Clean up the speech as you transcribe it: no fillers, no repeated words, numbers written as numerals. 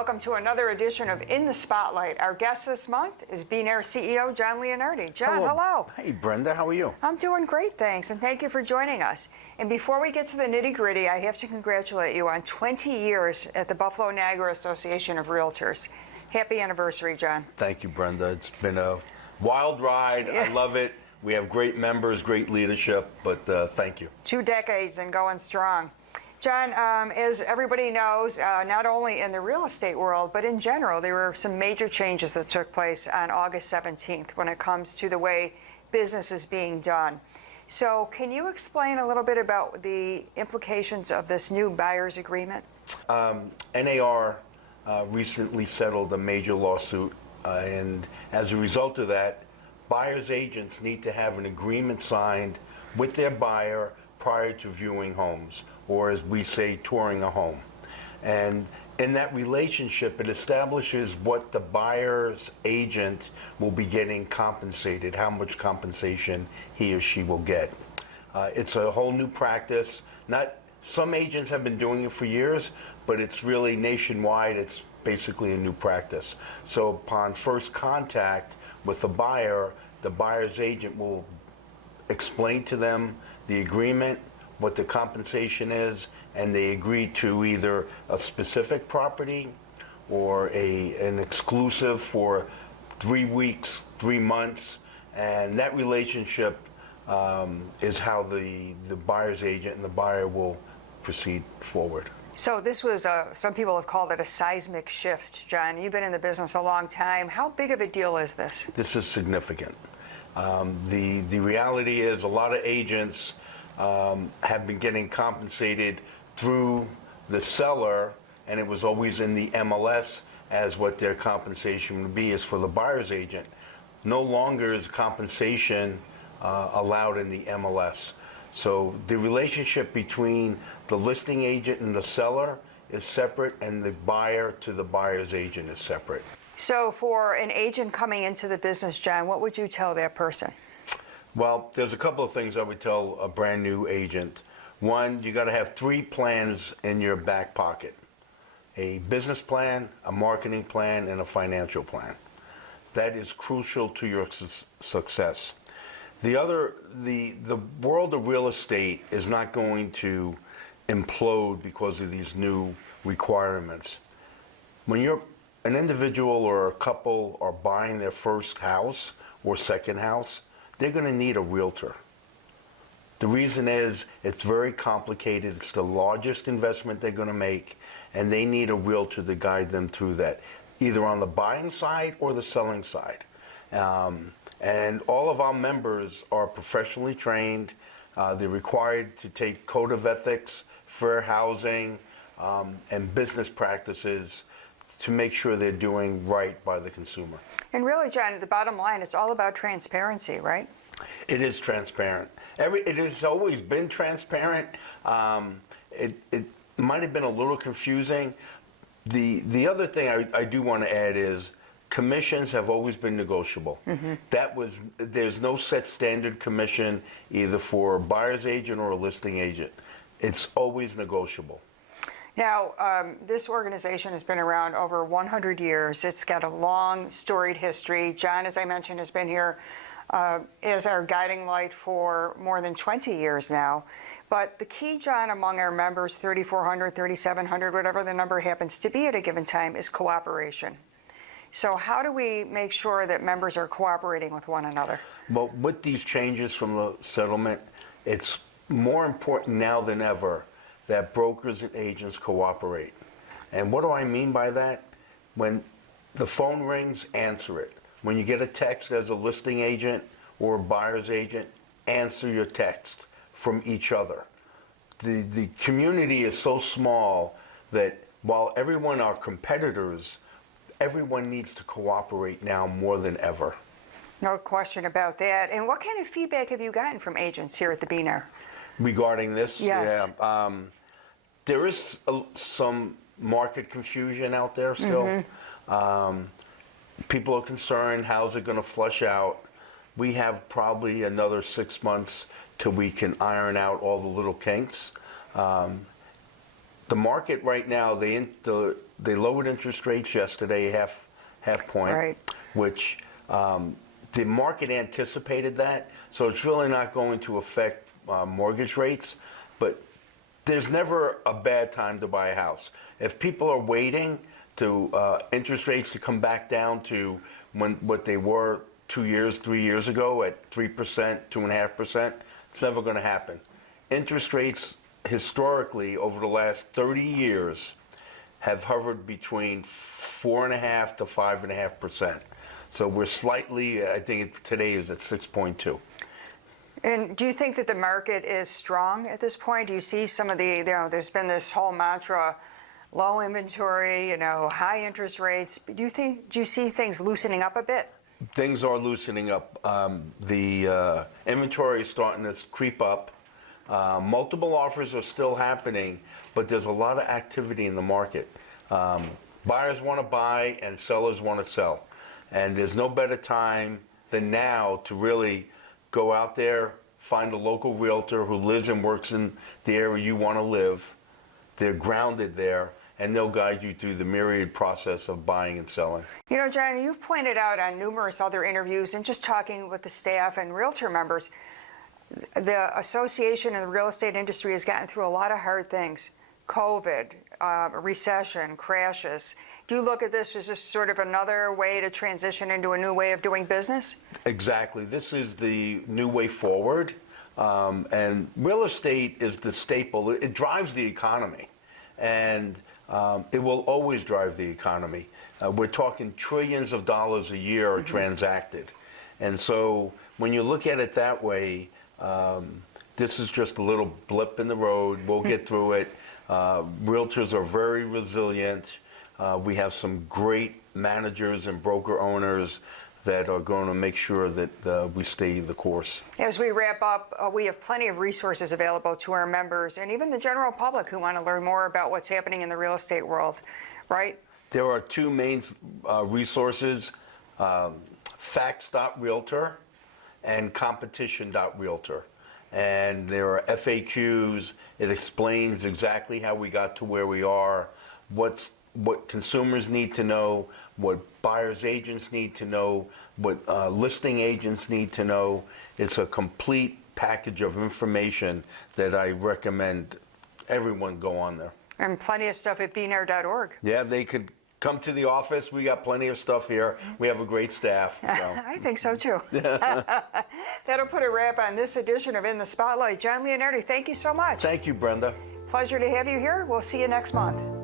welcome to another edition of In the Spotlight. Our guest this month is BNAR CEO John Leonardi. John, hello. Hey, Brenda, how are you? I'm doing great, thanks, and thank you for joining us. And before we get to the nitty-gritty, I have to congratulate you on 20 years at the Buffalo-Niagara Association of Realtors. Happy anniversary, John. Thank you, Brenda. It's been a wild ride. I love it. We have great members, great leadership, but thank you. 2 decades and going strong. John, as everybody knows, not only in the real estate world, but in general, there were some major changes that took place on August 17th when it comes to the way business is being done. So can you explain a little bit about the implications of this new buyer's agreement? NAR recently settled a major lawsuit, and as a result of that, buyer's agents need to have an agreement signed with their buyer prior to viewing homes, or as we say, touring a home. And in that relationship, it establishes what the buyer's agent will be getting compensated, how much compensation he or she will get. It's a whole new practice. Some agents have been doing it for years, but it's really nationwide. It's basically a new practice. So upon first contact with the buyer's agent will explain to them the agreement, what the compensation is, and they agree to either a specific property or an exclusive for 3 weeks, 3 months, and that relationship is how the buyer's agent and the buyer will proceed forward. So this was, some people have called it a seismic shift. John, you've been in the business a long time. How big of a deal is this? This is significant. The reality is a lot of agents have been getting compensated through the seller, and it was always in the MLS as what their compensation would be is for the buyer's agent. No longer is compensation allowed in the MLS. So the relationship between the listing agent and the seller is separate, and the buyer to the buyer's agent is separate. So for an agent coming into the business, John, what would you tell that person? Well, there's a couple of things I would tell a brand new agent. One, you got to have 3 plans in your back pocket: a business plan, a marketing plan, and a financial plan. That is crucial to your success. The world of real estate is not going to implode because of these new requirements. When you're an individual or a couple are buying their first house or second house, they're going to need a realtor. The reason is it's very complicated. It's the largest investment they're going to make, and they need a realtor to guide them through that, either on the buying side or the selling side. And all of our members are professionally trained. They're required to take code of ethics, fair housing, and business practices to make sure they're doing right by the consumer. And really, John, the bottom line, it's all about transparency, right? It is transparent. It has always been transparent. It might have been a little confusing. The other thing I do want to add is commissions have always been negotiable. Mm-hmm. There's no set standard commission either for a buyer's agent or a listing agent. It's always negotiable. Now, this organization has been around over 100 years. It's got a long, storied history. John, as I mentioned, has been here as our guiding light for more than 20 years now. But the key, John, among our members, 3,400, 3,700, whatever the number happens to be at a given time, is cooperation. So how do we make sure that members are cooperating with one another? Well, with these changes from the settlement, it's more important now than ever that brokers and agents cooperate. And what do I mean by that? When the phone rings, answer it. When you get a text as a listing agent or a buyer's agent, answer your text from each other. The community is so small that while everyone are competitors, everyone needs to cooperate now more than ever. No question about that. And what kind of feedback have you gotten from agents here at the BNAR? Regarding this? Yes. Yeah. There is some market confusion out there still. Mm-hmm. People are concerned, how's it going to flush out? We have probably another 6 months till we can iron out all the little kinks. the market right now, they lowered interest rates yesterday, half point, Right. which the market anticipated that, so it's really not going to affect mortgage rates. But there's never a bad time to buy a house. If people are waiting to interest rates to come back down to what they were 2 years, 3 years ago at 3%, 2.5%, it's never going to happen. Interest rates historically over the last 30 years have hovered between 4.5% to 5.5%. So we're slightly, I think today is at 6.2. And do you think that the market is strong at this point? Do you see some of the, there's been this whole mantra, low inventory, high interest rates. Do you see things loosening up a bit? Things are loosening up. The inventory is starting to creep up. Multiple offers are still happening, but there's a lot of activity in the market. Buyers want to buy and sellers want to sell. And there's no better time than now to really go out there, find a local realtor who lives and works in the area you want to live. They're grounded there, and they'll guide you through the myriad process of buying and selling. John, you've pointed out on numerous other interviews and just talking with the staff and realtor members, the association and the real estate industry has gotten through a lot of hard things. COVID, recession, crashes. Do you look at this as just sort of another way to transition into a new way of doing business? Exactly. This is the new way forward. And real estate is the staple. It drives the economy. And it will always drive the economy. We're talking trillions of dollars a year are transacted. And so when you look at it that way, this is just a little blip in the road. We'll get through it. Realtors are very resilient. We have some great managers and broker owners that are going to make sure that we stay the course. As we wrap up, we have plenty of resources available to our members and even the general public who want to learn more about what's happening in the real estate world, right? There are two main resources, facts.realtor and competition.realtor. And there are FAQs. It explains exactly how we got to where we are, what consumers need to know, what buyers agents need to know, what listing agents need to know. It's a complete package of information that I recommend everyone go on there. And plenty of stuff at BNAR.org. Yeah, they could come to the office. We got plenty of stuff here. We have a great staff. So. I think so too. That'll put a wrap on this edition of In the Spotlight. John Leonardi, thank you so much. Thank you, Brenda. Pleasure to have you here. We'll see you next month.